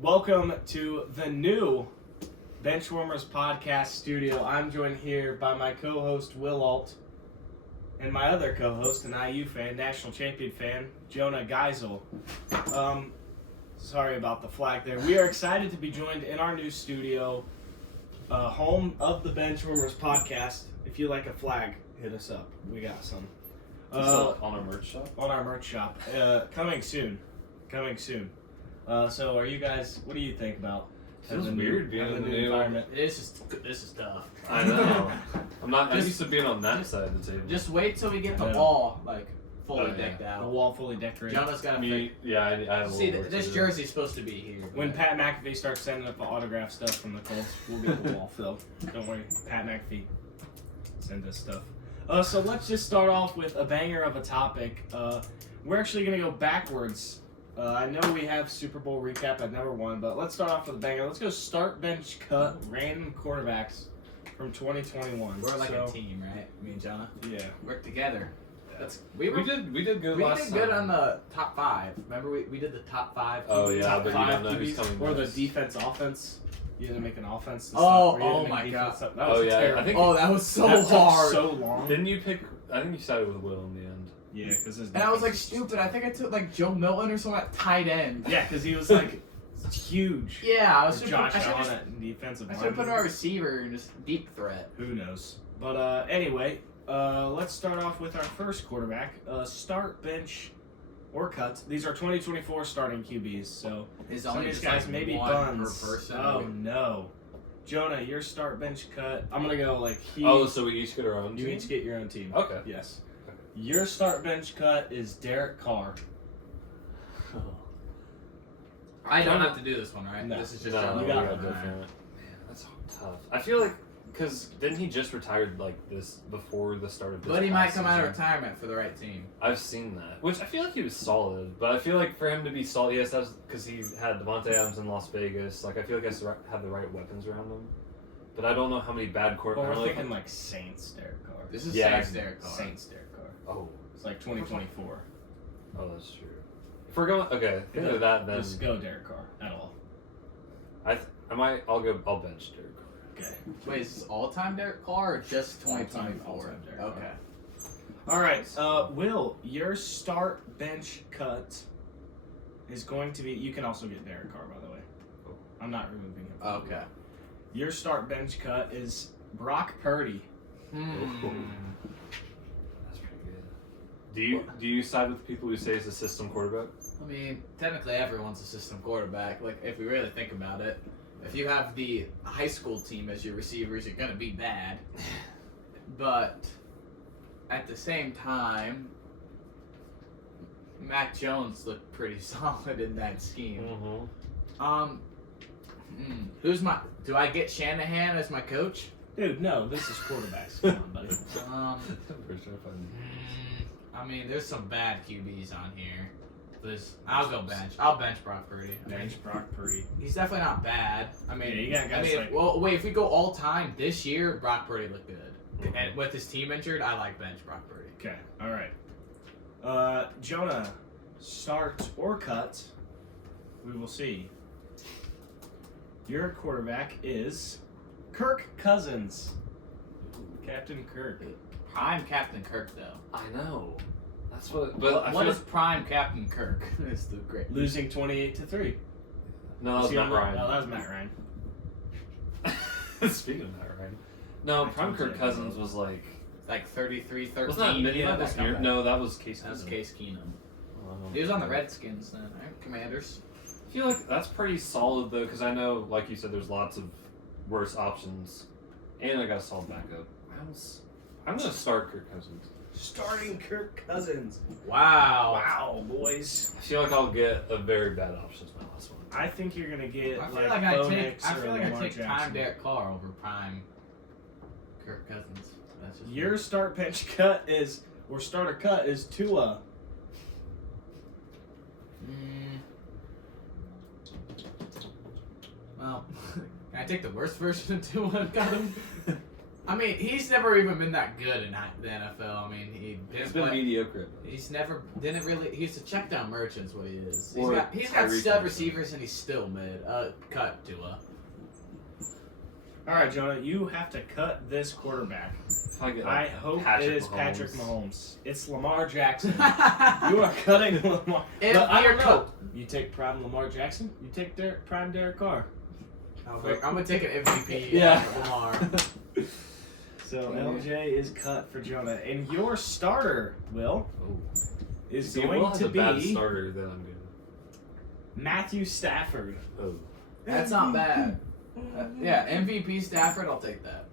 Welcome to the new Benchwarmers podcast studio. I'm joined here by my co-host Will Alt and my other co-host, an IU fan, national champion fan, Jonah Geisel. Sorry about the flag there. We are excited to be joined in our new studio, home of the Benchwarmers podcast. If you like a flag, hit us up. We got some. On our merch shop? On our merch shop. Coming soon. So are you guys, what do you think about Feels weird being in the new environment? This is tough. I know. I'm Just- used to being on that side of the table. Just wait till we get the Yeah. wall fully Oh, yeah. decked The out. wall fully decorated. Jonah's got to Me, yeah, I had a see little work this to do. jersey's supposed to be here. but- When Pat McAfee starts sending up the autograph stuff from the Colts, we'll get the wall filled. Don't worry, Pat McAfee send us stuff. So let's just start off with a banger of a topic. We're actually going to go backwards. I know we have Super Bowl recap at number 1, but let's start off with a banger. Let's go start, bench, cut, random quarterbacks from 2021. we're like So, a team, right? Me and Jonah Yeah. work together. We did good We last did good time. on the top 5. Remember we did the top 5. Oh, yeah, Top but you 5 don't know who's QBs, coming or the next. defense offense. You had to make an offense. Oh, or you had to oh make my defense God. stuff. That was Oh, yeah, terrible. I think- Oh, that was so that took hard. so long. Didn't you pick? I think you sided with Will in the end. Yeah, because And I was like stupid. I think I took like Joe Milton or something at tight end. Yeah, because he was like huge. Yeah, I Or was Josh I Allen should at defensive I line. should put our receiver in just deep threat. Who knows? But anyway, let's start off with our first quarterback. Start, bench, or cut. These are 2024 starting QBs. So Is some of only these just guys like maybe one buns. per person. Oh no, Jonah, your start, bench, cut. I'm gonna go like he. Oh, so we each get our own you team? each get your own team. Okay. Yes. Okay. Your start, bench, cut is Derek Carr. I don't have to do this one, right? No. This is just No, Jonah. you we got got it. different. Man, that's tough. I feel like, because didn't he just retired like this before the start of this But he might past come out of season? retirement for the right team. I've seen that, which I feel like he was solid, but I feel like for him to be solid, yes, that's because he had Devontae Adams in Las Vegas. Like I feel like he has to have the right weapons around him, but I don't know how many bad But we're quarterbacks. thinking like Saints Derek Carr. This is Yeah, Saints Derek Carr. Saints Derek Carr. Oh, It's like 2024. oh, that's true. If we're going, okay, think of that then. Just go Derek Carr at all. I'll bench Derek Carr. Okay. Wait, is this all-time Derek Carr or just 2024? All-time Derek Carr. Okay. All right. Will, your start, bench, cut is going to be. You can also get Derek Carr, by the way. Oh. I'm not removing him. Okay. Your start, bench, cut is Brock Purdy. That's pretty good. Do you side with people who say he's a system quarterback? I mean, technically everyone's a system quarterback. Like, if we really think about it, if you have the high school team as your receivers, you're gonna be bad. But at the same time, Mac Jones looked pretty solid in that scheme. Mm-hmm. Do I get Shanahan as my coach? Dude, no, this is quarterbacks. Come on, buddy. I mean, there's some bad QBs on here. I'll go bench. I'll bench Brock Purdy. Bench Brock Purdy. He's definitely not bad. I mean, Yeah, you got guys like- well, wait. If we go all time this year, Brock Purdy looked good. And with his team injured, I like bench Brock Purdy. Okay. All right. Jonah, start or cut? We will see. Your quarterback is Kirk Cousins. Captain Kirk. Prime Captain Kirk, though. I know. That's what. But I What feel is prime Captain Kirk? Is the great. Losing 28-3. no, that was Matt Ryan. No, that was Matt Ryan. Speaking of Matt Ryan, no, I prime told you Kirk that. Cousins was like. Like 33-13. Wasn't that He many had of this that year? comeback. No, that was Case. That was Keenum. Case Keenum. Um, He was on the Redskins then, right? Commanders. I feel like that's pretty solid though, because I know, like you said, there's lots of worse options, and I got a solid backup. I'm gonna start Kirk Cousins. Starting Kirk Cousins. Wow. Wow, boys. I feel like I'll get a very bad option as my last one. I think you're gonna get I feel like like I Bo take. Nix I or feel like Lamar I take prime Jackson. Derek Carr over prime Kirk Cousins. That's just Your start bench cut is or starter cut is Tua. Well, can I take the worst version of Tua and cut him? I mean, he's never even been that good in the NFL. I mean, He's didn't been play- mediocre. He's never didn't really. He's a check down merchant's what he is. Or He's got Tyreek stud Hill. receivers and he's still mid. Cut Tua. All right, Jonah, you have to cut this quarterback. If I get I like, hope Patrick it is Mahomes. Patrick Mahomes. It's Lamar Jackson. You are cutting Lamar. If But I you're don't know. cut- You take prime Lamar Jackson. You take prime Derek Carr. I'm gonna take an MVP. Yeah. Lamar. So LJ is cut for Jonah, and your starter, Will, Oh. is See, Will going has to a bad be starter, then I'm good. Matthew Stafford. Oh. That's not bad. Yeah, MVP Stafford. I'll take that.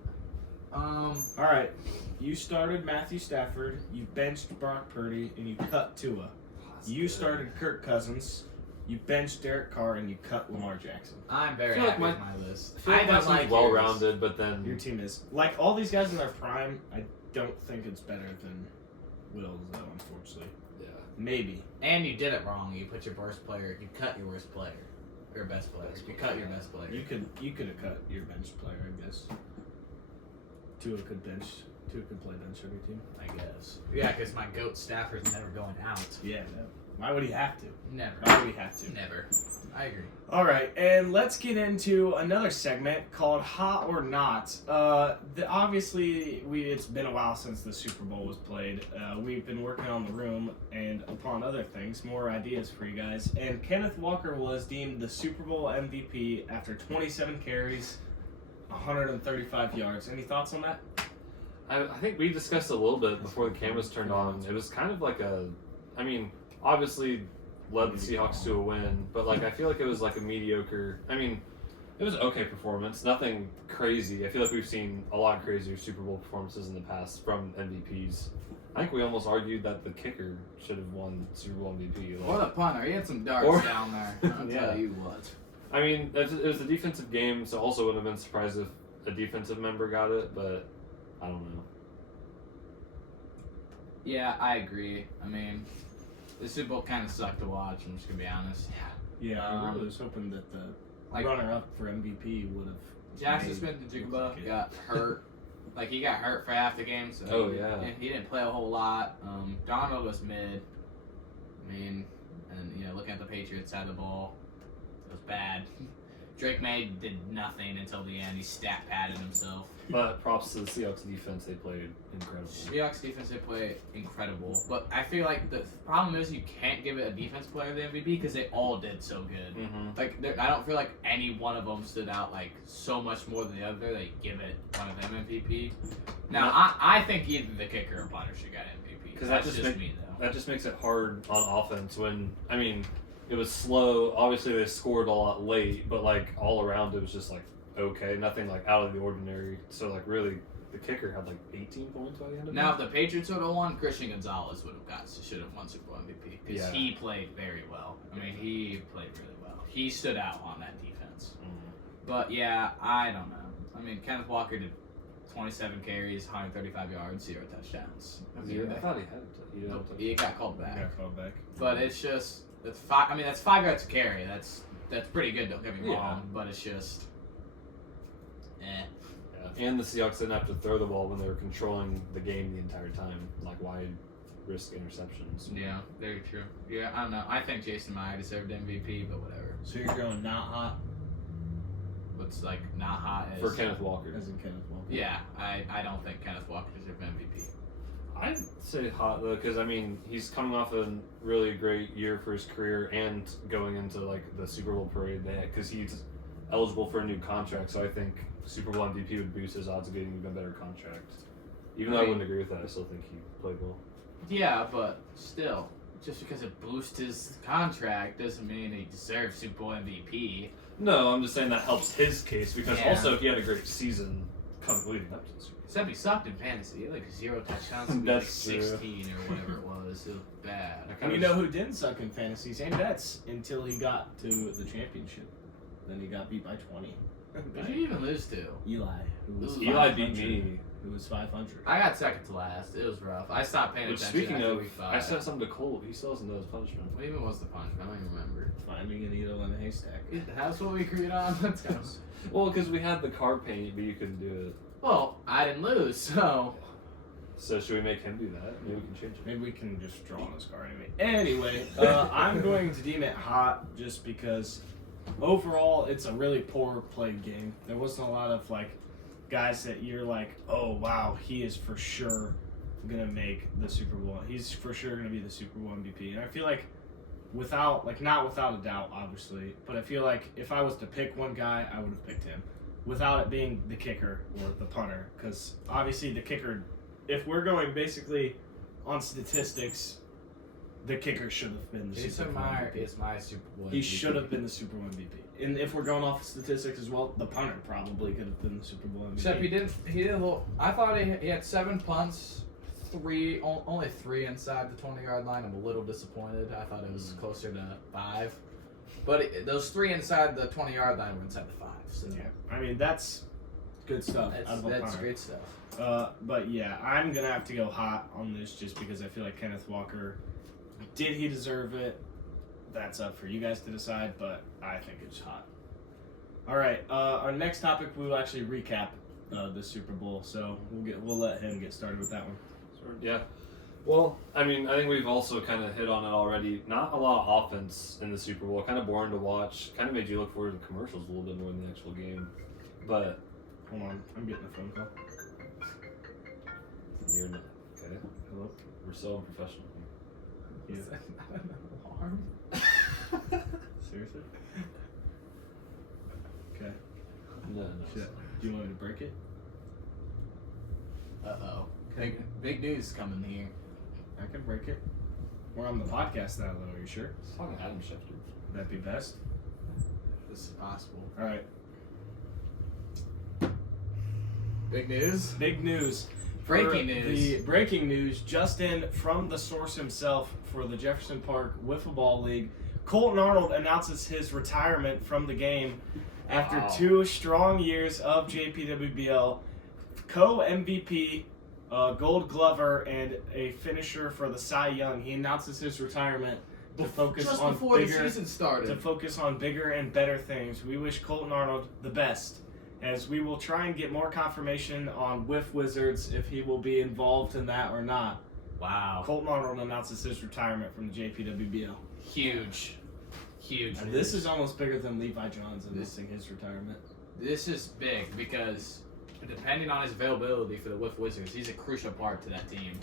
All right, you started Matthew Stafford. You benched Brock Purdy, and you cut Tua. You started Kirk Cousins. You benched Derek Carr, and you cut Lamar Jackson. I'm very I feel like happy my- with my list. I feel like my team's yours. well-rounded, but then Your team is like all these guys in their prime. I don't think it's better than Will's, though. Unfortunately, yeah. maybe. And you did it wrong. You put your worst player. You cut your worst player. Your best player. You cut your best player. You could have cut your bench player, I guess. Tua could play bench every team. I guess. Yeah, because my goat Stafford's never going out. Yeah. No. Why would he have to? Never. Why would he have to? Never. I agree. All right, and let's get into another segment called Hot or Not. Obviously, it's been a while since the Super Bowl was played. We've been working on the room and upon other things, more ideas for you guys. And Kenneth Walker was deemed the Super Bowl MVP after 27 carries, 135 yards. Any thoughts on that? I think we discussed it a little bit before the cameras turned on. It was kind of like obviously led the Seahawks to a win, but like I feel like it was like a mediocre. I mean, it was an okay performance, nothing crazy. I feel like we've seen a lot crazier Super Bowl performances in the past from MVPs. I think we almost argued that the kicker should have won Super Bowl MVP. Or the punter. He had some darts Or- down there. I'll Yeah. tell you what. I mean, it was a defensive game, so also wouldn't have been surprised if a defensive member got it, but I don't know. Yeah, I agree. I mean, the Super Bowl kind of sucked to watch. I'm just gonna be honest. Yeah, I really was hoping that the Like runner-up for MVP would have. Jackson made Smith and look Jigba like it. got hurt. Like he got hurt for half the game, so Oh, yeah. he didn't play a whole lot. Donald was mid. I mean, and looking at the Patriots side of the ball, it was bad. Drake May did nothing until the end. He stat padded himself. But props to the Seahawks defense; they played incredible. Seahawks defense they play incredible, but I feel like the problem is you can't give it a defense player the MVP because they all did so good. Mm-hmm. Like I don't feel like any one of them stood out like so much more than the other. They give it one of them MVP. Now I think either the kicker or punter should got MVP. 'Cause that's that just just me though. That just makes it hard on offense when, I mean, it was slow. Obviously, they scored a lot late, but, like, all around it was just, like, okay. Nothing, like, out of the ordinary. So, like, really, the kicker had, like, 18 points by the end of Now it. if the Patriots would have won, Christian Gonzalez should have won Super Bowl MVP because Yeah. he played very well. I mean he played really well. He stood out on that defense. Mhm. But yeah, I don't know. I mean Kenneth Walker did 27 carries, 135 yards, 0 touchdowns. I mean, I thought he had it. He didn't have to- he got called back. Got called back. But it's just that's 5. I mean that's 5 yards to carry. That's pretty good. Don't get me Yeah. wrong. But it's just, Yeah. And the Seahawks didn't have to throw the ball when they were controlling the game the entire time. Like, why risk interceptions? Yeah, very true. Yeah, I don't know. I think Jason Meyer deserved MVP, but whatever. So you're going not hot What's like not hot is For Kenneth Walker. as in Kenneth Walker. Yeah, I don't think Kenneth Walker deserved MVP. I'd say hot though, because I mean he's coming off a really great year for his career and going into like the Super Bowl parade because he's eligible for a new contract. So I think Super Bowl MVP would boost his odds of getting an even better contract. Even though I wouldn't agree with that, I still think he played well. Yeah, but still, just because it boosts his contract doesn't mean he deserves Super Bowl MVP. No, I'm just saying that helps his case because Yeah. also he had a great season coming leading up to the Super Bowl. Except he sucked in fantasy. He had like 0 touchdowns and like That's true. 16 or whatever it was. It was bad. And you know who didn't suck in fantasy? Zane Betts until he got to the championship. Then he got beat by 20. Who did you even lose to? Eli, who was Eli 500, beat me. Who was 500. I got second to last. It was rough. I stopped paying Which attention speaking after of, week 5. I said something to Cole. He still doesn't know his punishment. What even was the punishment? I don't even remember. Finding a needle in a haystack. That's what we agreed on. Let's go. Well, because we had the car paint, but you couldn't do it. Well, I didn't lose, so So should we make him do that? Maybe we can change it. Maybe we can just draw on this card anyway. Anyway, I'm going to deem it hot just because overall it's a really poor played game. There wasn't a lot of like guys that you're like, oh wow, he is for sure gonna make the Super Bowl. He's for sure gonna be the Super Bowl MVP. And I feel like not without a doubt, obviously, but I feel like if I was to pick one guy, I would have picked him, without it being the kicker or the punter, because obviously the kicker. If we're going basically on statistics, the kicker should have been the Jason Super Bowl Meyer MVP. is my Super Bowl. He MVP. should have been the Super Bowl MVP. And if we're going off statistics as well, the punter probably could have been the Super Bowl MVP. Except he didn't. He didn't. I thought he had 7 punts, only 3 inside the 20-yard line. I'm a little disappointed. I thought it was closer to 5, but those 3 inside the 20-yard line were inside the 5. So Yeah, I mean that's good stuff out of a that's punter. great stuff. But yeah, I'm gonna have to go hot on this just because I feel like Kenneth Walker. Did he deserve it? That's up for you guys to decide, but I think it's hot. All right, our next topic we will actually recap the Super Bowl, so we'll let him get started with that one. Yeah. Well, I mean, I think we've also kind of hit on it already. Not a lot of offense in the Super Bowl. Kind of boring to watch. Kind of made you look forward to the commercials a little bit more than the actual game. But Hold on, I'm getting a phone call. you're not. Okay. Hello. We're so unprofessional. Yeah. Is that not an alarm? Seriously? Okay. No. Shit. Do you want me to break it? Uh-oh. Big news coming here. I can break it. We're on the podcast now, though. Are you sure? It's fucking Adam Schefter. Would that be best? This is possible. All right. Big news. Big news. Breaking For news. The breaking news just in from the source himself for the Jefferson Park Wiffle Ball League. Colton Arnold announces his retirement from the game after Wow. 2 strong years of JPWBL. Co-MVP, Gold Glover, and a finisher for the Cy Young. He announces his retirement to focus Just on before bigger, the season started. to focus on bigger and better things. We wish Colton Arnold the best, as we will try and get more confirmation on Whiff Wizards if he will be involved in that or not. Wow. Colton Arnold announces his retirement from the JPWBL. Huge. Huge. And news. this is almost bigger than Levi Johns announcing his retirement. This is big because depending on his availability for the Whiff Wizards, he's a crucial part to that team.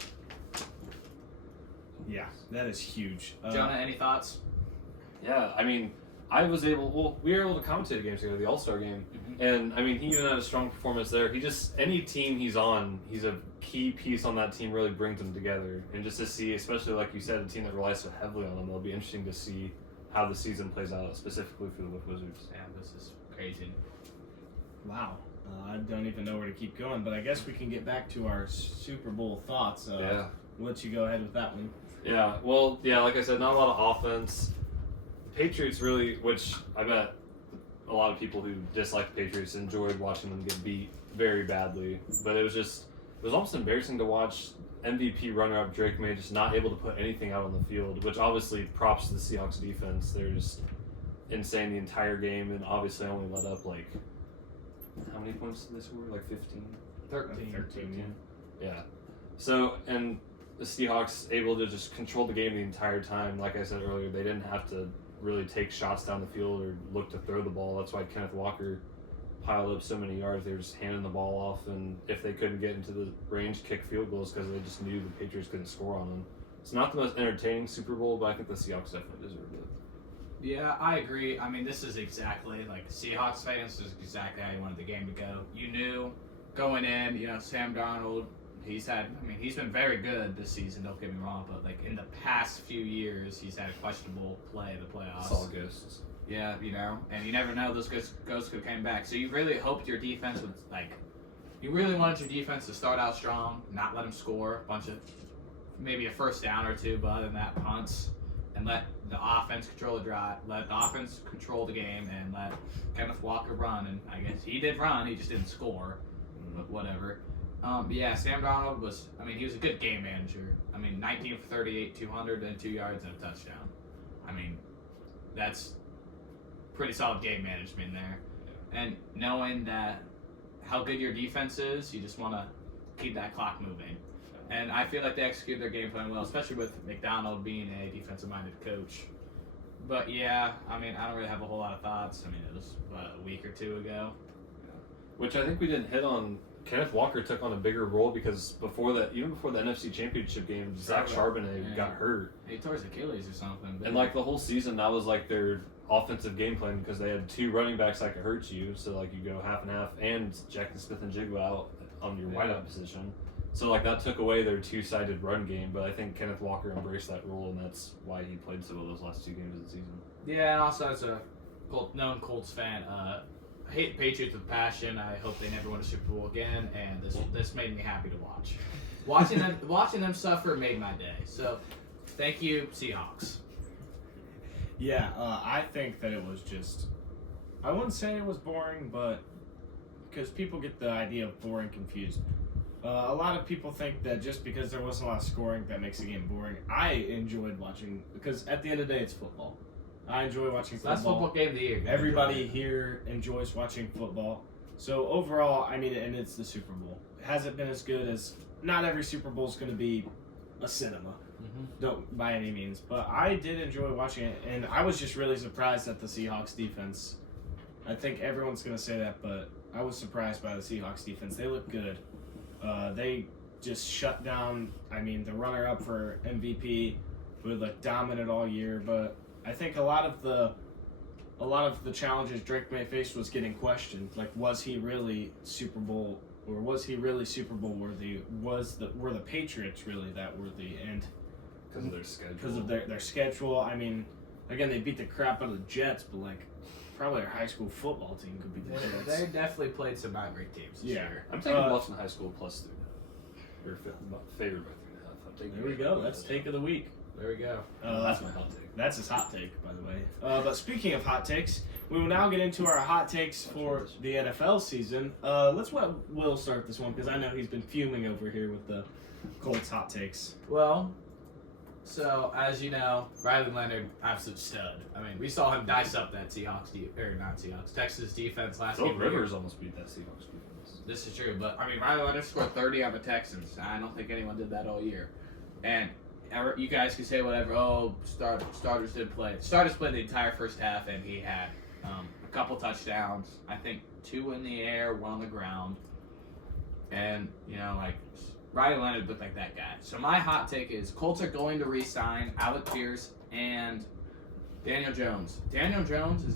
Yeah, that is huge. Jonah, any thoughts? Yeah, I mean, we were able to commentate a game together, the All-Star game. And, I mean, he even had a strong performance there. Any team he's on, he's a key piece on that team, really brings them together. And just to see, especially like you said, a team that relies so heavily on them, it'll be interesting to see how the season plays out, specifically for the Whiff Wizards. Damn, this is crazy. Wow. I don't even know where to keep going, but I guess we can get back to our Super Bowl thoughts. Yeah. We'll let you go ahead with that one. Yeah, well, yeah, like I said, not a lot of offense. The Patriots really, which I bet a lot of people who dislike the Patriots enjoyed watching them get beat very badly. But it was almost embarrassing to watch MVP runner-up Drake May just not able to put anything out on the field, which obviously props to the Seahawks defense. They're just insane the entire game, and obviously only let up, like, how many points did they score? Like 15? 13. Yeah. So, and the Seahawks able to just control the game the entire time. Like I said earlier, they didn't have to really take shots down the field or look to throw the ball. That's why Kenneth Walker piled up so many yards. They were just handing the ball off, and if they couldn't get into the range, kick field goals because they just knew the Patriots couldn't score on them. It's not the most entertaining Super Bowl, but I think the Seahawks definitely deserved it. Yeah, I agree. I mean, this is exactly like Seahawks fans. This is exactly how you wanted the game to go. You knew going in, Sam Darnold. He's been very good this season. Don't get me wrong, but like in the past few years, he's had a questionable play in the playoffs. It's all ghosts. Yeah, and you never know, those ghosts could have came back. So you really hoped your defense would you really wanted your defense to start out strong, not let them score a bunch of, maybe a first down or two, but other than that, punts, and let the offense control the drive, let the offense control the game, and let Kenneth Walker run. And I guess he did run, he just didn't score, but whatever. But yeah, Sam Darnold he was a good game manager. 19 for 38, 202 yards and a touchdown. That's pretty solid game management there. And knowing that how good your defense is. You just want to keep that clock moving. And I feel like they execute their game plan well, especially with McDonald being a defensive-minded coach. But yeah, I mean, I don't really have a whole lot of thoughts. I mean, it was a week or two ago. Which I think we didn't hit on. Kenneth Walker took on a bigger role because even before the NFC Championship game, Zach Charbonnet got hurt. He tore his Achilles or something. And like the whole season, that was like their offensive game plan because they had 2 running backs that could hurt you. So like you go half and half, and Jackson Smith and Jigba out on your wideout position. So like that took away their 2-sided run game. But I think Kenneth Walker embraced that role, and that's why he played so well those last 2 games of the season. Yeah, and also as a known Colts fan, I hate the Patriots with passion. I hope they never win a Super Bowl again, and this made me happy to watch. Watching them suffer made my day. So, thank you, Seahawks. Yeah, I think that it was just, I wouldn't say it was boring, but because people get the idea of boring confused. A lot of people think that just because there wasn't a lot of scoring that makes the game boring. I enjoyed watching, because at the end of the day, it's football. I enjoy watching football. Last football game of the year. Everybody here enjoys watching football. So overall, I mean, and it's the Super Bowl. Has it been as good as, not every Super Bowl is going to be a cinema. Don't by any means, but I did enjoy watching it, and I was just really surprised at the Seahawks defense. I think everyone's gonna say that, but I was surprised by the Seahawks defense. They look good. They just shut down. I mean, the runner-up for MVP, who looked dominant all year. But I think a lot of the challenges Drake May faced was getting questioned. Like, was he really Super Bowl, or was he really Super Bowl worthy? Were the Patriots really that worthy? And because of their schedule. Because of their schedule. I mean, again, they beat the crap out of the Jets, but like, probably our high school football team could beat the Jets. They definitely played some not great teams this year. I'm taking Boston High School plus 3.5. Or favored by 3.5. I'm taking. There we go. That's take of the week. There we go. That's my hot take. That's his hot take, by the way. But speaking of hot takes, we will now get into our hot takes for the NFL season. Let's let Will start this one because I know he's been fuming over here with the Colts hot takes. Well, so as you know, Riley Leonard, absolute stud. I mean, we saw him dice up that Texas defense last game. Rivers almost beat that Seahawks defense. This is true, but I mean, Riley Leonard scored 30 on the Texans. I don't think anyone did that all year. And you guys can say whatever. Oh, starters did play. Starters played the entire first half, and he had a couple touchdowns. I think 2 in the air, 1 on the ground. And like Riley Leonard looked like that guy. So my hot take is Colts are going to re-sign Alec Pierce and Daniel Jones. Daniel Jones is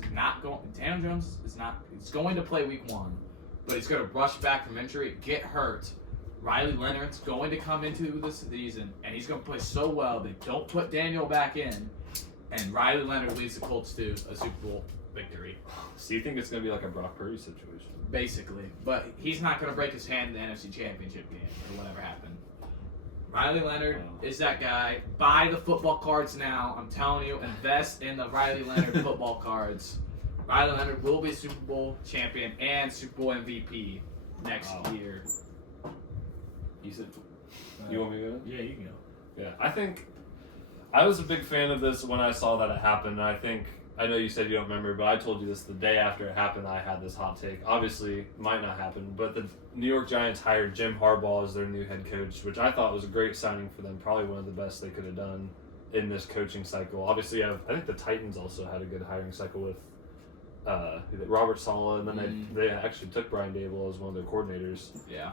going to play week 1, but he's going to rush back from injury, get hurt. Riley Leonard's going to come into this season, and he's going to play so well they don't put Daniel back in, and Riley Leonard leads the Colts to a Super Bowl victory. So you think it's going to be like a Brock Purdy situation? Basically. But he's not going to break his hand in the NFC Championship game or whatever happened. Riley Leonard is that guy. Buy the football cards now. I'm telling you, invest in the Riley Leonard football cards. Riley Leonard will be Super Bowl champion and Super Bowl MVP next year. You want me to go? Yeah, you can go. Yeah, I think I was a big fan of this when I saw that it happened. And I know you said you don't remember, but I told you this the day after it happened. I had this hot take. Obviously, it might not happen, but the New York Giants hired Jim Harbaugh as their new head coach, which I thought was a great signing for them. Probably one of the best they could have done in this coaching cycle. Obviously, I think the Titans also had a good hiring cycle with Robert Saleh, and then they actually took Brian Daboll as one of their coordinators. Yeah.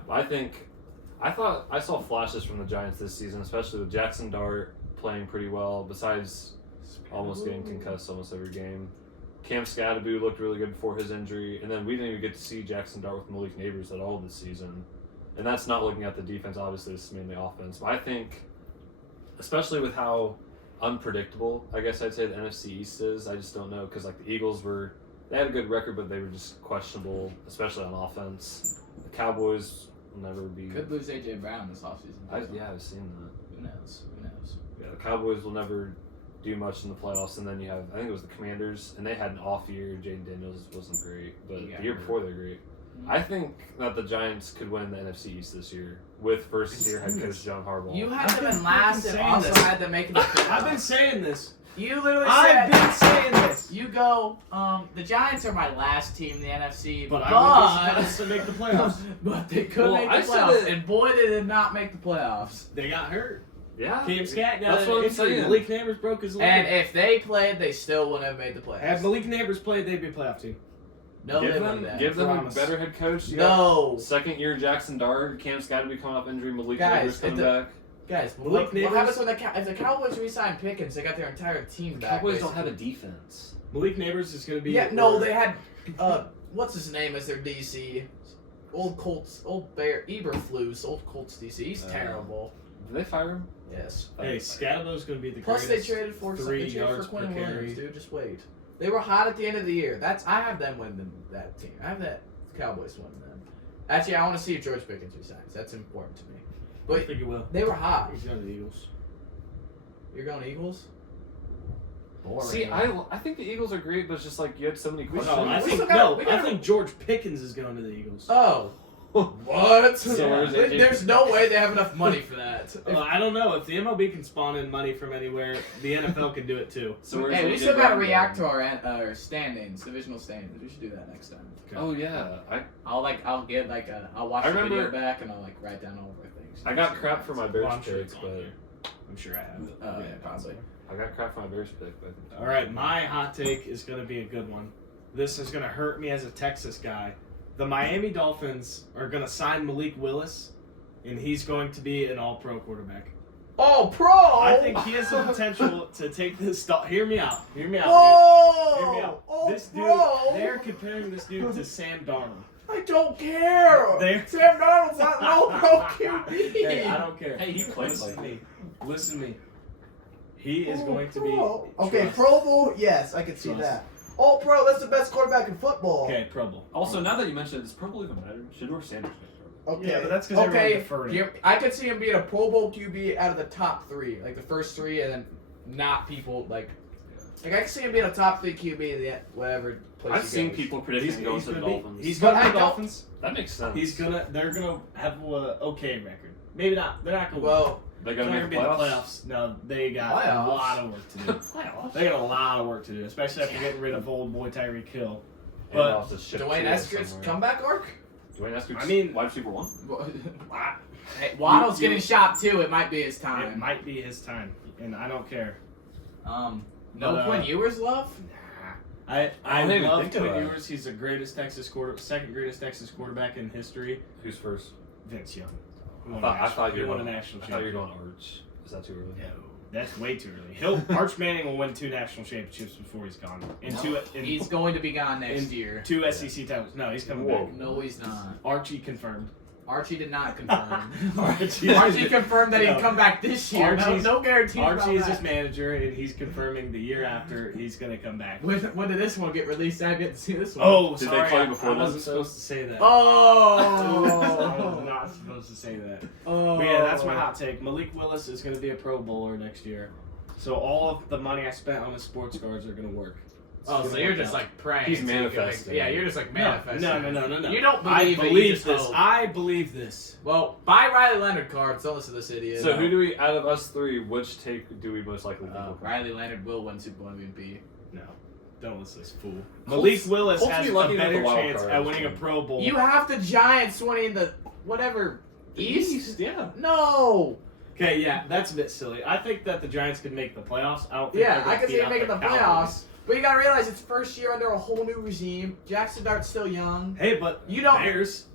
I thought I saw flashes from the Giants this season, especially with Jackson Dart playing pretty well, besides almost getting concussed almost every game. Cam Scadaboo looked really good before his injury, and then we didn't even get to see Jackson Dart with Malik Neighbors at all this season. And that's not looking at the defense, obviously, this is mainly offense. But I think, especially with how unpredictable, I guess I'd say the NFC East is, I just don't know, because like the Eagles they had a good record, but they were just questionable, especially on offense. The Cowboys will never be... Could lose A.J. Brown this offseason. I've seen that. Who knows? Yeah, the Cowboys will never do much in the playoffs, and then you have, I think it was the Commanders, and they had an off year. Jaden Daniels wasn't great, but the year before they're great. I think that the Giants could win the NFC East this year with first-year head coach John Harbaugh. You had I've them been in last freaking and saying also this. had them making the playoffs. I've been saying this. You literally I've said been saying this. you go. The Giants are my last team in the NFC, But I want us to make the playoffs. but they could Well, make I the said playoffs, it- and boy, they did not make the playoffs. They got hurt. yeah. Cam Scat got That's what I'm an injury. saying. Malik Neighbors broke his leg. And if they played, they still wouldn't have made the playoffs. Had Malik Neighbors played, they'd be a playoff team. No, give they them, wouldn't have. give them a Promise. better head coach. You got No, second-year Jackson Dart, Cam Scotty coming off injury, Malik Guys, Neighbors coming it- back. guys. Malik What Neighbors- happens when if the Cowboys re-sign Pickens? They got their entire team back. Cowboys don't have a basically. defense. Malik Neighbors is going to be. Yeah, no, they had what's his name as their DC? Old Colts, old Bear, Eberflus, old Colts DC. He's terrible. Did they fire him? Yes. Hey, Scatterbo's going to be the Plus, they greatest. traded for 3 they traded yards for per Quinn carry. Williams, dude. Just wait. They were hot at the end of the year. I have them winning that team. I have that Cowboys winning them. Actually, I want to see if George Pickens resigns. That's important to me. I But think it will. they were hot. He's going to the Eagles. You're going Eagles? Boring. See, I think the Eagles are great, but it's just like you had so many We questions. No, I we think still got- we I got- think George Pickens is going to the Eagles. Oh. What? So where's AJ? There's no way they have enough money for that. I don't know if the MLB can spawn in money from anywhere. The NFL can do it too. So where's Hey, we AJ still gotta Brown react going? to our standings, divisional standings. We should do that next time. Oh yeah, I'll get I'll watch I the video remember- back and I'll write down all of our things. I got crap for my Bears Well, I'm sure picks, it's on but there. I'm sure I have it. Oh, yeah, probably. I got crap for my Bears pick. But All right, my hot take is going to be a good one. This is going to hurt me as a Texas guy. The Miami Dolphins are going to sign Malik Willis, and he's going to be an all-pro quarterback. Oh, pro! I think he has the potential to take this. Hear me out. Hear me out. Oh! Hear me out. Oh, This dude, bro! they're comparing this dude to Sam Darnold. I don't care. They're- Sam Darnold's not no pro QB. Hey, I don't care. Hey, he played Listen like to me. Listen to me. He is going to be. Okay, trust. Pro Bowl, yes, I can see Trust. that. All Pro, that's the best quarterback in football. Okay, Pro Bowl. also, now that you mentioned it, does Pro Bowl even matter? Shador Sanders make Pro Bowl? Okay. Yeah, but that's because everyone Okay, deferred it. I could see him being a Pro Bowl QB out of the top 3, like the first 3, and then not people like I could see him being a top 3 QB in the whatever place. I've he seen goes. people predicting him going to the gonna be- Dolphins. He's But going to I the don't- Dolphins. That makes sense. They're gonna have a okay record. Maybe not. They're not gonna. Well, They're they're gonna gonna make be in the playoffs. playoffs. No, they got Playoffs? a lot of work to do. Playoffs. They got a lot of work to do, especially after getting rid of old boy Tyreek Hill. And But- off the ship Dwayne to Eskridge's somewhere. comeback arc. Dwayne Eskridge. I mean- wide receiver 1. Hey, Waddle's You- getting shot too. It might be his It time. might be his time, and I don't care. No But, Quinn Ewers love. I didn't even love think of Quinn that. Ewers. He's the second greatest Texas quarterback in history. Who's first? Vince Young. I thought you won were a going. national I thought you were championship. going Arch. Is that too early? No, that's way too early. Arch Manning will win 2 national championships before he's gone. And He's going to be gone next year. 2 SEC titles. No, he's coming Whoa. back. No, he's not. Archie confirmed. Archie did not confirm. Archie, Archie confirmed that No. he'd come back this year. Archie's- no guarantees about Archie is that. his manager, and he's confirming the year after he's going to come back. When did this one get released? I didn't see this one. Oh, Did they sorry. call you before I this wasn't episode? supposed to say that. I Oh. was not supposed to say that. Oh. But yeah, that's my hot take. Malik Willis is going to be a Pro Bowler next year. So all of the money I spent on his sports cards are going to work. It's Oh, gonna so you're work just out. like praying. He's so you can manifesting. Yeah, you're just like manifesting. No. You don't I believe it. You believe just this. hope. I believe this. Well, buy Riley Leonard cards. Don't listen to this idiot. So who do we, out of us 3, which take do we most likely think will come? Riley Leonard will win Super Bowl MVP. No. Don't listen to this fool. Colts- Malik Willis Colts has be a lucky to get better the wild chance card at this winning a year. Pro Bowl. You have the Giants winning the whatever East. Yeah. No. Okay, yeah, that's a bit silly. I think that the Giants could make the playoffs. I don't think Yeah, they're gonna I could see beat him out making the Cowboys. playoffs. But you gotta realize it's first year under a whole new regime. Jackson Dart's still young. Hey, but You don't- Bears.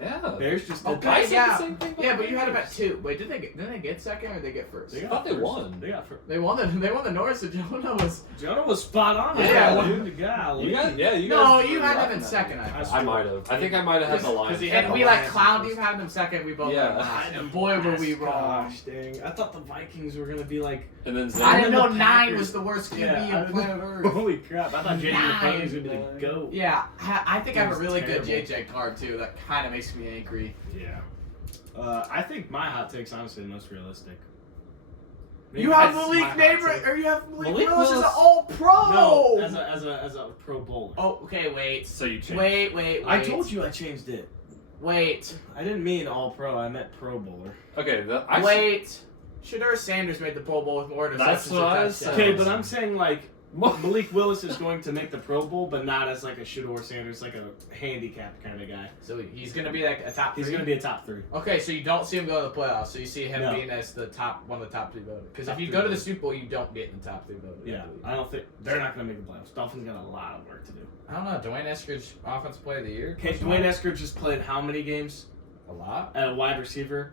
Yeah. Bears just did Okay, I that. said yeah. the same thing about Yeah, but you had them Bears. at 2. Wait, didn't they get second or did they get first? They I got thought they first. won. They got first. They won the North, so Jonah was. Jonah was spot on. Yeah. dude, the guy. You guys, No, guys you were had them rocking in that. second, I I thought. I might have. I think I might have had the Because he line. had And the we like Lions clowned first. you, had them second. We both Yeah. had them last. And boy, were we wrong. Gosh, dang. I thought the Vikings were gonna be like. And then I Zane. didn't know the 9 Packers- was the worst QB Yeah, on planet Earth. Holy crap! I thought JJ Nine. McCarthy was gonna be the goat. Yeah, I think I have a It was really good terrible. JJ card too. That kind of makes me angry. Yeah. I think my hot take's honestly the most realistic. You have That's Malik my hot Neighbor, take. or you have Malik Malik Willis as an Willis- All-Pro. No, as a pro bowler. Oh, okay, wait. So you changed. Wait. I told you I changed it. Wait. I didn't mean all pro. I meant pro bowler. Okay, Wait. Shedeur Sanders made the Pro Bowl with more interceptions. That's what than I touchdowns. said. Okay, but I'm saying like Malik Willis is going to make the Pro Bowl, but not as like a Shedeur Sanders, like a handicap kind of guy. So he's gonna be like a top three. He's going to be a top 3. Okay, so you don't see him go to the playoffs. So you see him No. being as the one of the top 3 voted. Because if Top you 3 go to the voted. Super Bowl, you don't get in the top 3 voted. Yeah, I don't think they're not going to make the playoffs. Dolphins got a lot of work to do. I don't know. Dwayne Eskridge, Offensive Player of the Year. Okay, Dwayne Eskridge just played how many games A lot. at a wide receiver?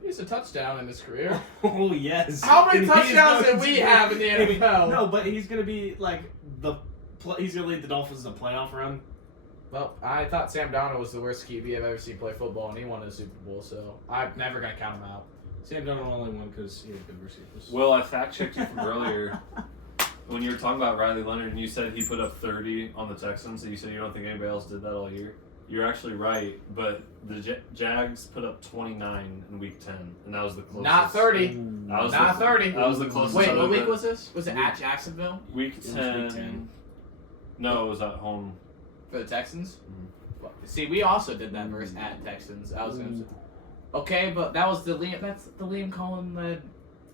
He has a touchdown in his career. Oh yes. How many And he is touchdowns going did we to- have in the NFL? No, but he's going to be like he's going to lead the Dolphins in a playoff run. Well, I thought Sam Darnold was the worst QB I've ever seen play football, and he won a Super Bowl, so I'm never gonna count him out. Sam Darnold only won because he had good receivers. Will, I fact checked you from earlier when you were talking about Riley Leonard and you said he put up 30 on the Texans, and you said you don't think anybody else did that all year. You're actually right, but the Jags put up 29 in Week 10, and that was the closest. Not 30. That was Not the, 30. That was the closest. Wait, other what week than- was this? Was it at Jacksonville Week was 10. Week 10. No, it was at home. for the Texans? Mhm. Well, see, we also did that versus at Texans. I was gonna say. Okay, but that was the Liam. That's the Liam Cohen led.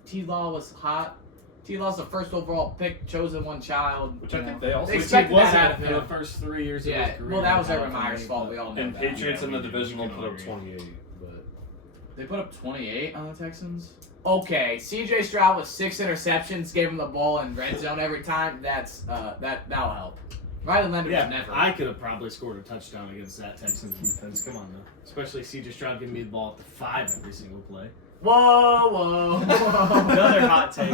T-Law was hot. T-Law's the first overall pick, chosen one child. Which I think they also. They Which expected he that wasn't out of for him. the first 3 years of Yeah, his career. well, that was in Urban Meyer's California, fault. but- We all know And that. Patriots Yeah, in the we can divisional all put up agree. 28, but They put up 28 on the Texans. Okay, C.J. Stroud with 6 interceptions, gave him the ball in red zone every time. That'll help. Riley Leonard Yeah, was never. I could have probably scored a touchdown against that Texans defense. Come on, though. Especially C.J. Stroud giving me the ball at the 5 every single play. Whoa. Another hot take.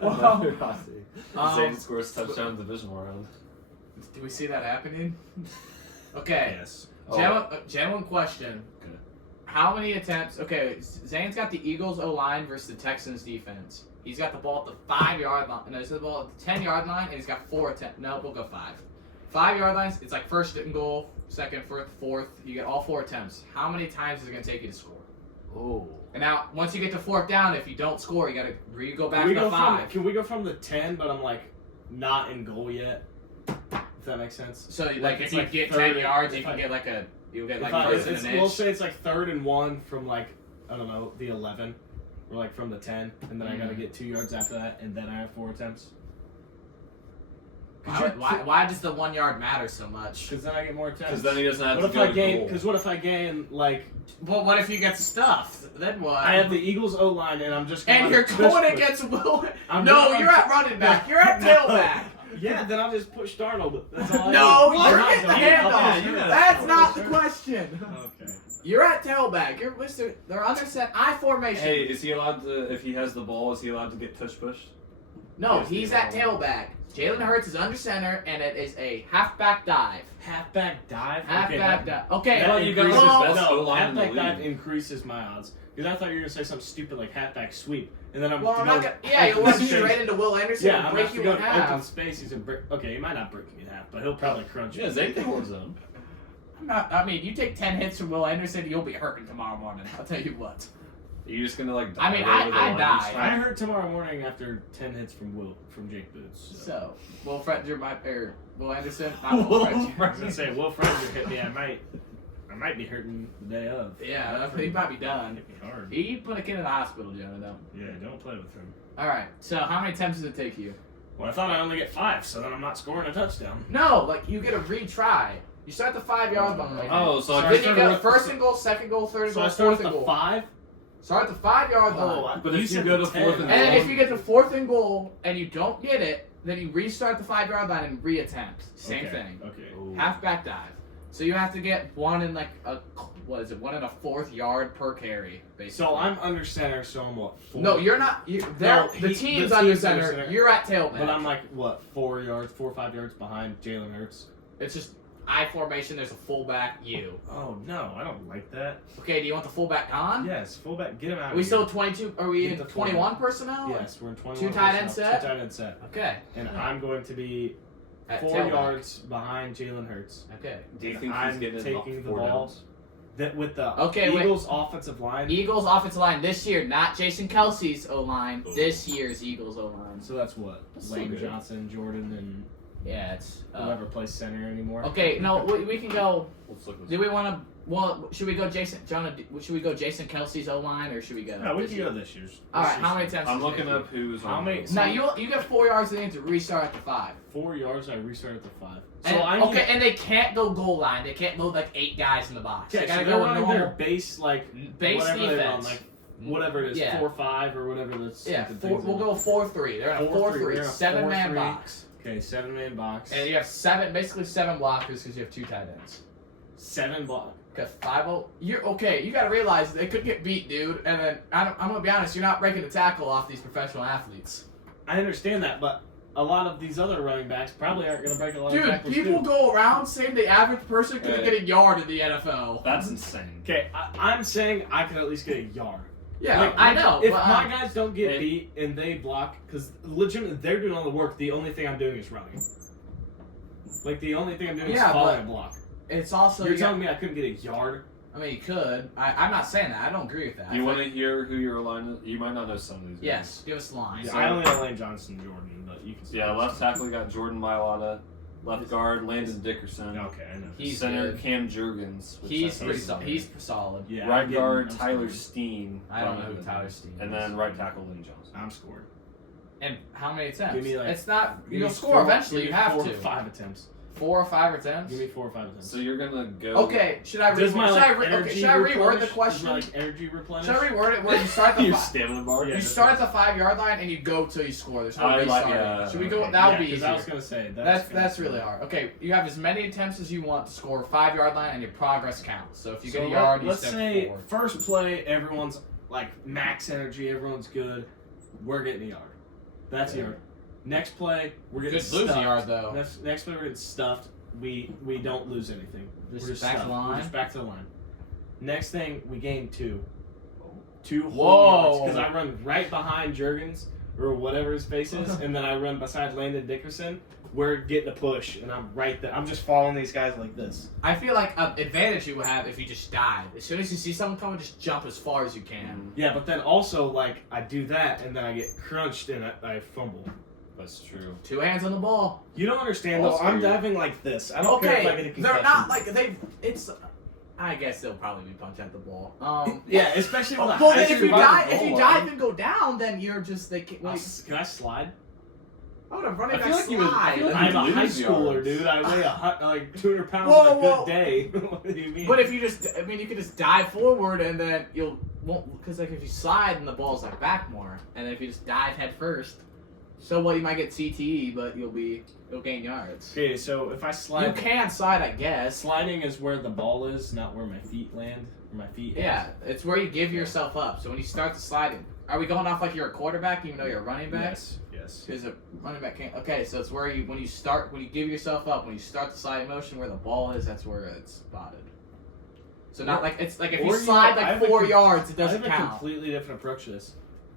Whoa. Zane scores touchdown in the divisional round. Do we see that happening? Okay. Yes. Genuine question. Okay. How many attempts? Okay, Zane's got the Eagles O-line versus the Texans defense. He's got the ball at the 5-yard line. No, he's got the ball at the 10-yard line, and he's got 4 attempts. No, we'll go 5. 5-yard lines, it's like first and goal, second, fourth. You get all 4 attempts. How many times is it going to take you to score? Oh. And now, once you get to 4th down, if you don't score, you got to go back Can we to go 5. can we go from the 10, but I'm like not in goal yet? If that makes sense. So, Like, like, if it's you like get 30 10 yards, you if can I- get like a. You'll get like If I- first and an we'll inch. say it's like 3rd and 1 from like, I don't know, the 11. Or like from the 10. And then I got to get 2 yards after that, and then I have 4 attempts. Why does the 1 yard matter so much? Because then I get more attempts. Because then he doesn't have What to if go I to gain? goal. Because what if I gain like Well, what if you get stuffed? Then what? I have the Eagles O line and I'm just going and you're push, going push. against Will. I'm No, just- you're at running back. You're at No. tailback. Yeah, then I'll just push Darnold. That's all I No, do. you're I'm getting the not handoff. going. That's not the question. Okay. You're at tailback. You're Mr. They're under set I formation. Hey, is he allowed to, if he has the ball, is he allowed to get touch pushed? No, Yes, he's they at are. tailback. Jalen Hurts is under center, and it is a halfback dive. Halfback dive. Halfback dive. Okay. I thought you guys increases- was well, best O-line in the halfback dive league. increases my odds. Because I thought you were gonna say something stupid like halfback sweep, and then I'm well, I'm to not go gonna. Yeah, you'll open run space. straight into Will Anderson Yeah, and I'm break not you to in go to open half. space. He's a break. Okay, he might not break me in half, but he'll probably crunch me. Yeah, Zane can hold his own. I mean, you take 10 hits from Will Anderson, you'll be hurting tomorrow morning. I'll tell you what. Are you just gonna like? I mean, dive over the I line died. and I try- heard tomorrow morning after 10 hits from Jake Boots. So, Will Frettinger Will Anderson, not Will I was Frettinger. gonna say Will Frazier hit me. I might be hurting the day of. Yeah, he might be done. Hit me hard. He put a kid in the hospital, Jonah, though. Yeah, don't play with him. Alright, so how many attempts does it take you? Well, I thought I only get 5, so then I'm not scoring a touchdown. No, like, you get a retry. You start the 5-yard line. Oh, so Sorry, I Then you started get first and goal, second goal, third and So goal, I start fourth at and the goal. 5. Start at the 5-yard line. Oh, But if you go to 4th and And then goal- if you get to 4th and goal and you don't get it, then you restart the 5-yard line and reattempt. Same thing. Okay. Ooh. Halfback dive. So you have to get one in like a 1/4 yard per carry, basically. So I'm under center, so I'm what? 4? No, you're not. The the team's team's under under center. center. You're at tailback. But I'm like what? 4 or 5 yards behind Jalen Hurts. It's just I formation. There's a fullback. You. Oh no, I don't like that. Okay. Do you want the fullback on? Yes, fullback, get him out. Are we of still here. 22? Are we Get in the 21 personnel? Yes, we're in 21. Two tight end personnel, set? 2 tight end set, Okay. and Yeah. I'm going to be At 4 tailback. yards behind Jalen Hurts. Okay. Do you And think I'm he's getting taking the 4 ball. downs? that with the Okay, wait. Eagles offensive line. Eagles offensive line this year, not Jason Kelsey's O line. This year's Eagles O line. So that's what That's so Lane good. Johnson, Jordan, and Yeah, it's. whoever plays center anymore. Okay, no, we can go. Let's look this Do we want to? Well, should we go Jason? John, should we go Jason Kelsey's O line or should we go? No, we this can year? go this year's. All right, This how many year's. attempts? I'm did you looking make? up who's How on. many- the- Now you get 4 yards and then to restart at the 5. 4 yards. I restart at the 5. So And, I okay, and they can't go goal line. They can't load like 8 guys in the box. Yeah, They so gotta they're go running normal their base base whatever they run, defense. like whatever it is, Yeah. 4-5 or whatever the Yeah, stupid four, things we'll are. go 4-3. They're in a 4-3. 4-3, They're in a 7-man 4-3. box, Okay, 7-man box. and you have basically 7 blockers because you have 2 tight ends. 7 block. Okay, 5-0. You're okay. You gotta realize they could get beat, dude. And then I'm gonna be honest, you're not breaking a tackle off these professional athletes. I understand that, but a lot of these other running backs probably aren't going to break a lot of Dude, tackles people too. go around saying the average person could Hey. get a yard in the NFL. That's insane. Okay, I'm saying I can at least get a yard. Yeah, Like, I know. If but, my guys don't get Hey. beat and they block, because legitimately they're doing all the work, the only thing I'm doing is running. Like, the only thing I'm doing Yeah, is following but- a block. it's also You're telling me I couldn't get a yard? I mean, you could. I'm not saying that. I don't agree with that. You want to hear who your line is? You might not know some of these. Yes, give us the line. Yeah, So- I only know Lane Johnson, Jordan, but you can. Guys. Yeah, left tackle we got Jordan Mailata. Left guard Landon Dickerson. Okay, I know. He's Center good. Cam Jurgens. which He's I pretty think solid. is- He's solid. Yeah, Right I'm guard getting- Tyler I'm Steen. I don't know who Tyler Steen is. And then right tackle Lane Johnson. scored. I'm scored. And how many attempts? Give me, like- it's not. Give You'll me score four- eventually. give You me have 4 to. or 5 attempts. 4 or 5 attempts. Give me 4 or 5 attempts. So you're gonna go. Okay, should I Does reword? my Should like, I, energy should I reword the replenish? question? Does my, like, energy replenish? Should I reword it where you start the your 5? stamina bar. Yeah, You that's start what- at the 5-yard line and you go till you score. There's no I like- restarting. yeah, Should we go? okay. That would Yeah, be 'cause easier. I was gonna say That's gonna really be- hard. Okay, you have as many attempts as you want to score 5-yard line, and your progress counts. So if you So get a yard, you let's step say forward. first play, everyone's like max energy, everyone's good. We're getting a yard. That's a yard. Next play, we're You getting could lose a stuffed. yard though. Next play, we're getting stuffed. We don't lose anything. Just we're just back to stuffed. the line? We're just back to the line. Next thing, we gain 2. 2 Whoa. whole yards because I run right behind Jurgens or whatever his face is, and then I run beside Landon Dickerson. We're getting a push, and I'm right there. I'm just following these guys like this. I feel like an advantage you would have if you just dive. As soon as you see someone coming, just jump as far as you can. Yeah, but then also like I do that, and then I get crunched and I fumble. That's true. 2 hands on the ball. You don't understand though. Also, I'm you're- diving like this. I don't care if I get a concussion. they're not like they. It's. I guess they'll probably be punch at the ball. Yeah, especially with a Well, high then if you school dive, if goal you line. dive and go down, then you're just they. Can, I'll like, Can I slide? I would have running I back feel like you would- I slide. feel like I'm a lose high yards. schooler, dude. I weigh like 200 pounds Whoa, on a good whoa. day. What do you mean? But if you just, I mean, you could just dive forward and then won't, because like if you slide and the ball's like back more, and then if you just dive head first, so what, you might get CTE, but you'll gain yards. Okay, so if I You slide, can slide, I guess. sliding is where the ball is, not where my feet land. Where my feet. Yeah, it's where you give yourself up. So when you start the sliding, are we going off like you're a quarterback, even though you're a running back? Yes. Yes. Because a running back can't. Okay, so it's where when you give yourself up, when you start the sliding motion, where the ball is, that's where it's spotted. So not like it's like if you Or, slide I like have a 4 com- yards, it I doesn't have a count. completely different approach to this.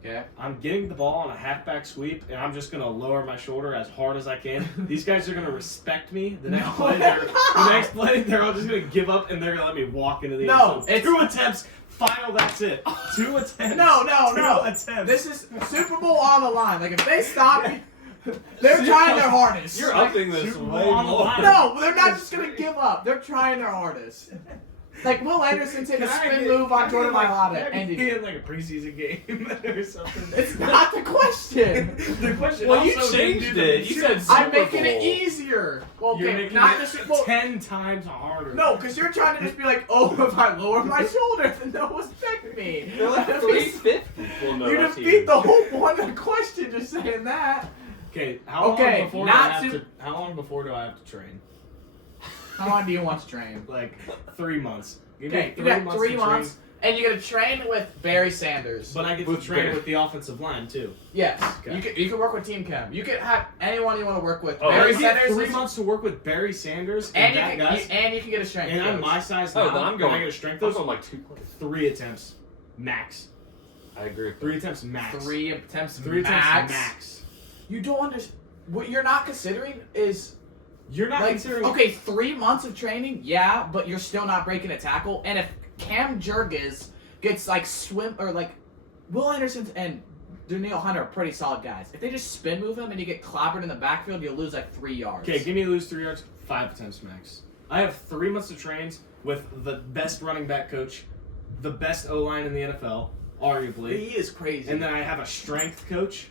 Okay. I'm getting the ball on a halfback sweep, and I'm just gonna lower my shoulder as hard as I can. These guys are gonna respect me. The next No, play, they're the not. next play, they're all just gonna give up, and they're gonna let me walk into the No, end zone. it's- 2 attempts, final. That's it. 2 attempts. No, no, Two no. attempts. This is Super Bowl on the line. Like if they stop you, they're trying their hardest. You're Like, upping this Super way Bowl on the more. line. no, they're not just gonna give up. They're trying their hardest. Like Will Anderson take a spin move on Jordan Mailata, and he had like a preseason game or something. it's not the question. The question. Well, you also changed didn't do the it. You Super said Bowl. I'm making it Bowl. easier. Well, You're okay, making not it the Super Bowl. 10 times harder. No, because you're trying to just be like, oh, if I lower my shoulder, then they'll respect me. They're like 350. Well, no, You that's defeat the whole point of the question just saying that. Okay. How Okay, long before not do I have to- to? How long before do I have to train? How long do you want to train? Like 3 months. Give Okay, me you 3 got months 3 to months, and you get to train with Barry Sanders. But I get to With train Barry. with the offensive line too. Yes, Okay. you can work with Team Chem. You can have anyone you want to work with. Oh, Barry I get Sanders 3 is- months to work with Barry Sanders and and, that guy. and you can get a strength. And I'm coach. my size Oh, now. then I'm Can going. I get a strength I'm coach? going like 2 plays. 3 attempts max. I agree with 3 attempts max. 3 attempts 3 max. attempts max. You don't understand. What you're not considering is You're not like considering. okay, 3 months of training, yeah, but you're still not breaking a tackle. And if Cam Jurgens gets like Will Anderson and Danielle Hunter are pretty solid guys. If they just spin move him and you get clobbered in the backfield, you'll lose like 3 yards. Okay, give me lose 3 yards, 5 attempts max. I have 3 months of trains with the best running back coach, the best O-line in the NFL, arguably. He is crazy. And then I have a strength coach.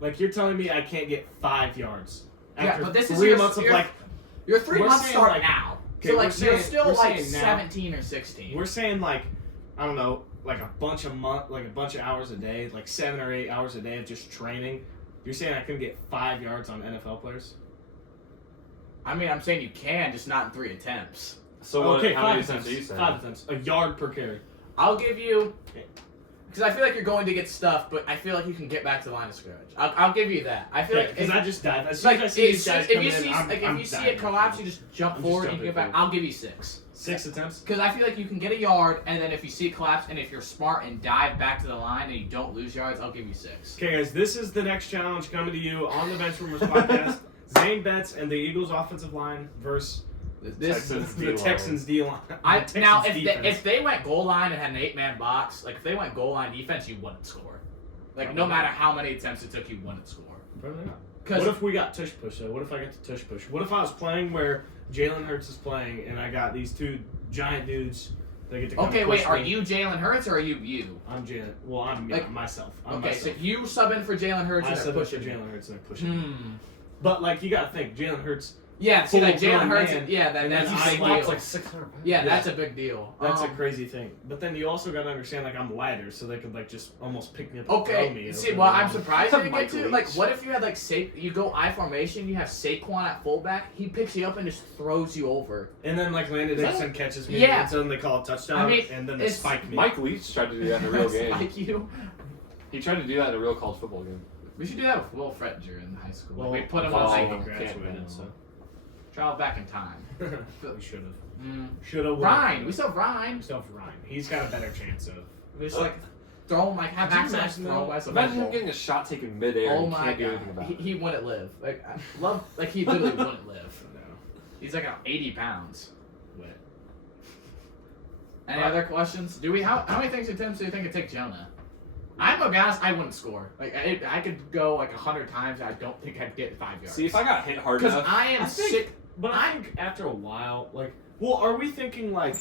Like, you're telling me I can't get 5 yards. After but this is 3 your- months of, your- like, Your 3 we're months saying, start like- now. okay, So, we're like, saying- you're still, we're like, saying now. 17 or 16. we're saying, like, I don't know, like a bunch of hours a day, like 7 or 8 hours a day of just training. You're saying I couldn't get 5 yards on NFL players? I mean, I'm saying you can, just not in 3 attempts. So Okay, how many 5 attempts are you attempts. saying? 5 attempts. A yard per carry. I'll give you... Because I feel like you're going to get stuff, but I feel like you can get back to the line of scrimmage. I'll give you that. I feel Okay, like... because if- I just dive. As It's soon like as I see these guys if coming you see in, I'm if you see diving. it collapse, you just jump I'm just forward and you jumping get back. forward. I'll give you 6. 6 attempts? Because I feel like you can get a yard, and then if you see it collapse, and if you're smart and dive back to the line and you don't lose yards, I'll give you 6. Okay, guys, this is the next challenge coming to you on the Bench Rumors podcast. Zane Betts and the Eagles' offensive line versus Texans the D-line. Texans' D-line. Now, Texans' if defense. if they went goal line and had an 8-man box, like if they went goal line defense, you wouldn't score. Like no Probably matter not. how many attempts it took, you wouldn't score. Probably not. Because What if we got tush push though? What if I get to tush push? What if I was playing where Jalen Hurts is playing and I got these 2 giant dudes that get to come okay, push wait, are me? you Jalen Hurts or are you? I'm Jalen. Well, I'm Like- myself. I'm Okay, myself. so you sub in for Jalen Hurts I and said they're push for pushing. Jalen Hurts and they're pushing. me. Hmm. But like you gotta think, Jalen Hurts. Yeah, see, like Full-grown Jalen Hurts. man, Yeah, and that's then a I big slapped deal. like 600 pounds. Yeah, that's a big deal. That's a crazy thing. But then you also gotta understand, like I'm lighter, so they could like just almost pick me up and throw me. Okay, see, over well, the I'm line. surprised you didn't get Michael to. Like, Leach. what if you had, like, you go I formation, you have Saquon at fullback, he picks you up and just throws you over. And then like Landon Is that Dixon catches me, Yeah. and so then they call a touchdown, I mean, and then they it's- spike me. Mike Leach tried to do that in a real game. Like you. He tried to do that in a real college football game. We should do that with Will Frettinger in high school. Well, Like, we put him oh, on, Zane like, graduated, can't so travel back in time. we should have. Mm. Should have. Ryan, we still have Ryan. Still have Ryan. He's got a better chance of. We just, like, throw him, like, have Could you access imagine throw though? as a Imagine him football. getting a shot taken midair Oh and my can't do god, anything about it. he wouldn't live. Like, I love, like, he literally wouldn't live. No. He's like 80 pounds. Wet. Any other questions? How many things attempts do you think it'd take Jonah? I'm gonna be honest, I wouldn't score. Like I could go like 100 times. I don't think I'd get 5 yards. See, if I got hit hard because enough, I am I think- sick. But I think after a while, like, well, are we thinking like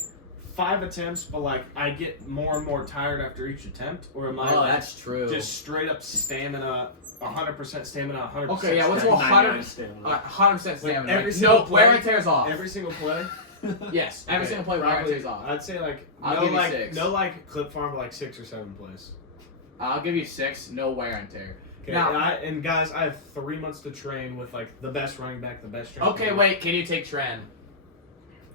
5 attempts, but like I get more and more tired after each attempt, or am I Oh, like, that's true. just straight up stamina, 100% stamina, 100%? Okay, yeah, what's stamina, 100 stamina. 100% stamina. every Like, single no, play- wear and tears off. Every single play. Yes, every Okay, single play wear and probably- tears off. I'd say like I'll no give you like 6. no like clip farm, but like 6 or 7 plays. I'll give you 6. No wear and tear. Okay, Now- and guys, I have 3 months to train with like the best running back, the best. strength Okay, coach. wait. Can you take Trent?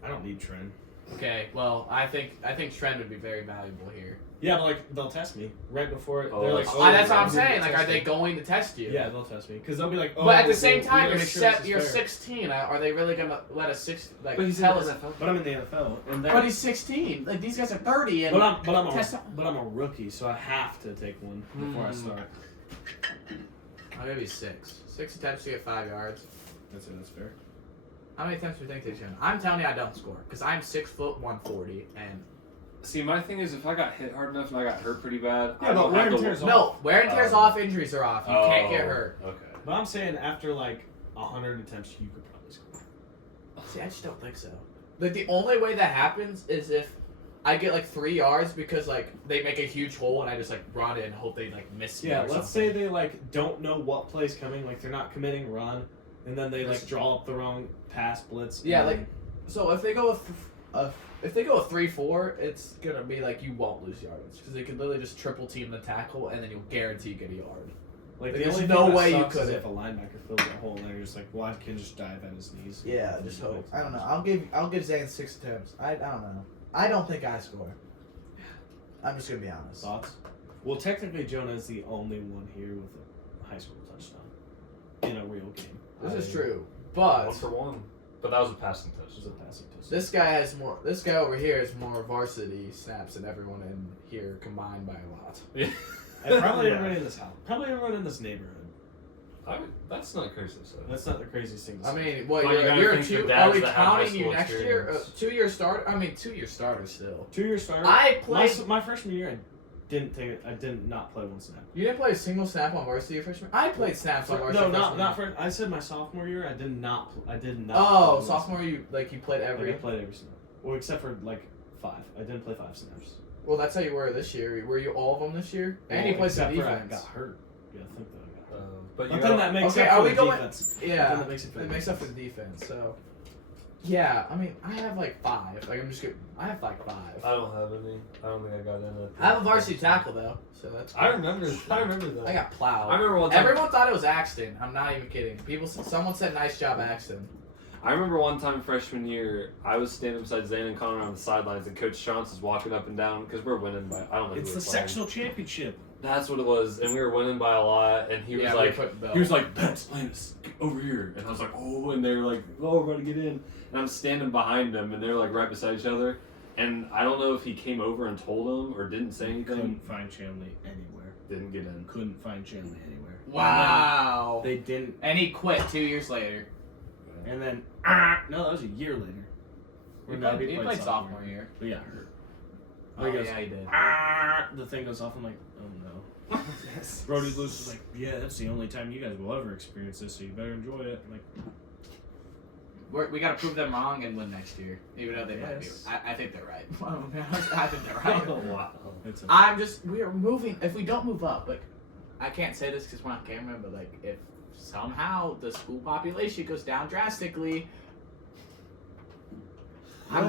I don't need Trent. Okay, well, I think Trent would be very valuable here. Yeah, but like they'll test me right before. Oh, they're like, that's- That's what I'm we're saying. gonna Like, are test they you. going to test you? Yeah, they'll test me because they'll be like, oh. But at the same well, we time, gotta you're make sure this is you're fair. 16. Are they really gonna let a 6 like But he's in tell the us? NFL. But I'm in the NFL, and But he's 16. Like these guys are 30, and test- but I'm a rookie, so I have to take one before I start. I'll give you 6. 6 attempts to get 5 yards. That's fair. How many attempts do you think they should? I'm telling you, I don't score because I'm 6 foot 140, and See, my thing is, if I got hit hard enough and I got hurt pretty bad, Yeah, I but don't wear have and to. tear's off. no wear and tears off, injuries are off. You can't get hurt. Okay. But I'm saying after like 100 attempts, you could probably score. See, I just don't think so. Like the only way that happens is if I get like 3 yards because like they make a huge hole and I just like run it and hope they like miss me. Yeah, or let's something. say they like don't know what play's coming, like they're not committing run, and then they like Just- draw up the wrong pass blitz. Yeah, and like then- so if they go with if they go with 3-4, it's gonna be like you won't lose yards because they could literally just triple team the tackle and then you'll guarantee get a yard. like there's the only no thing that way you sucks is couldn't. if a linebacker fills a hole and they're just like, well, I can just dive at his knees. Yeah, just hope. I don't know. I'll give Zane 6 attempts. I don't know. I don't think I score. I'm just gonna be honest. Thoughts? Well, technically, Jonah is the only one here with a high school touchdown in a real game. This is true, but 1 for 1. But that was a passing touch. This is a passing touchdown. this guy has more. This guy over here has more varsity snaps than everyone in here combined by a lot. And probably Yeah. everybody in this house. Probably everyone in this neighborhood. That's not crazy. So. That's not the craziest thing to I say. mean, what Well, you gotta you're think the two? dads Are we that have high counting you school next year? experience. 2-year starter. I mean, 2-year starter still. 2-year starter. I played. my freshman year. I did not play one snap. You didn't play a single snap on varsity your freshman. I played snaps on varsity. No, freshman not year. for. I said my sophomore year. I did not. I did not. Oh, play sophomore you played I every. played every snap. Well, except for like 5. I didn't play 5 snaps. Well, that's how you were this year. Were you all of them this year? And you Well, played some except for I defense. got hurt. Yeah, I think that I got hurt. But But you then know, that makes Okay, up are for we the going- defense. Yeah, Then that makes it for the it makes up for the defense. So, yeah, I mean, I have like 5. Like I'm just kidding. I have like 5. I don't have any. I don't think I got in it. I have a varsity tackle though, so that's. I remember that. I got plowed. I remember one time. Everyone thought it was Axton. I'm not even kidding. Someone said, "Nice job, Axton." I remember one time freshman year, I was standing beside Zane and Connor on the sidelines, and Coach Shantz was walking up and down because we're winning by I don't know. It's who the we're playing. sectional championship. That's what it was, and we were winning by a lot. And he was Yeah, like, we put Bell. he was like, Pep's playing us over here, and I was like, oh, and they were like, oh, we're going to get in, and I'm standing behind them, and they're like right beside each other, and I don't know if he came over and told them or didn't say anything. Couldn't find Shanley anywhere. Didn't get in. Couldn't find Shanley anywhere. Wow. They didn't. And he quit 2 years later. And then no, that was a year later. He No, played sophomore year. But yeah, hurt. Oh, He goes, yeah, he did. The thing goes off. I'm like, oh no. Brody Lewis was like, yeah, that's the only time you guys will ever experience this, so you better enjoy it. I'm like, We got to prove them wrong and win next year, even though they might be. Yes. I think they're right. I think they're right. wow. it's We are moving. If we don't move up, like, I can't say this because we're on camera, but like, if somehow the school population goes down drastically, I'm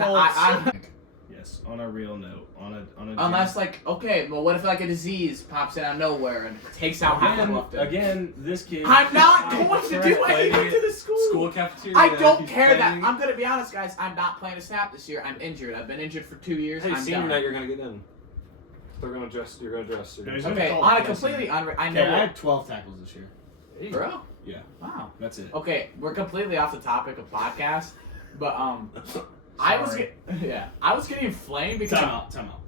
yes. On a real note, on a unless like, okay, well, what if like a disease pops in out of nowhere and takes out half of Bluffton? again, this kid. I'm not going to do anything to the school. School cafeteria. I don't he's care playing. that. I'm gonna be honest, guys. I'm not playing a snap this year. I'm injured. I've been injured for 2 years. Hey, I'm senior done. night, you're gonna get in. They're gonna dress. You're gonna dress. You're gonna There's dress. Okay, Call on a it completely I Okay, know. I had 12 tackles this year. Bro. Yeah. Wow. That's it. Okay, we're completely off the topic of podcast, but I was getting inflamed because Time out.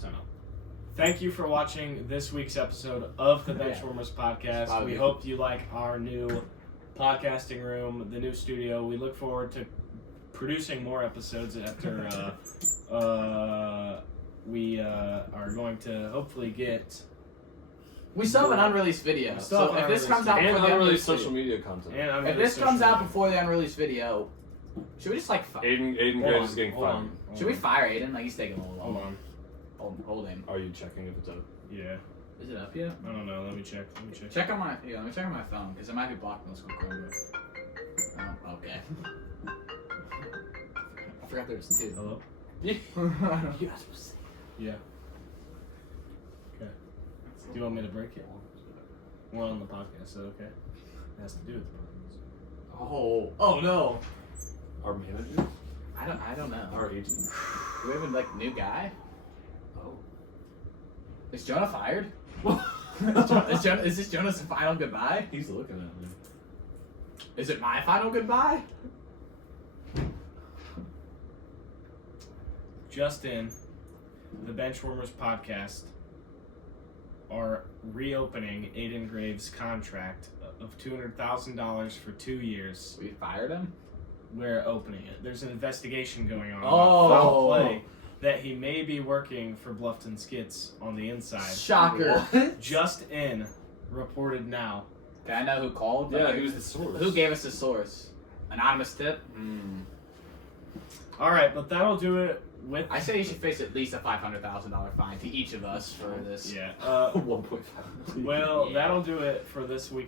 Thank you for watching this week's episode of the Benchwarmers podcast. Bobby. We hope you like our new podcasting room, the new studio. We look forward to producing more episodes after we are going to hopefully get we still have an unreleased video. We still So have if this unreleased comes out And before the unreleased unreleased social video, media content. and if this comes out before the unreleased video, should we just like Aiden Gray is getting fired. should we fire Aiden? Like he's taking a little Hold long. on. Hold him. Are you checking if it's up? Yeah. Is it up yet? I don't know. Let me check. Check on my let me check on my phone because it might be blocked on the school Chromebook. Oh, okay. I forgot there was 2. Hello? Yes. Yeah. Okay. Do you want me to break it? We're on the podcast, so okay. It has to do with the podcast. Oh no. Our manager? I don't know. Our agent? Do we have a like new guy? Oh. Is Jonah fired? Is this Jonah's final goodbye? He's looking at me. Is it my final goodbye? Just in, the Benchwarmers podcast are reopening Aiden Graves' contract of $200,000 for 2 years. We fired him? We're opening it. There's an investigation going on Oh. about foul play that he may be working for Bluffton Skits on the inside. Shocker. Just in, reported now. Do I know who called? Yeah, Like, who's the source? Who gave us the source? Anonymous tip? All right, but that'll do it with. I say you should face at least a $500,000 fine to each of us for this. Yeah. 1.5. Well, Yeah. that'll do it for this week's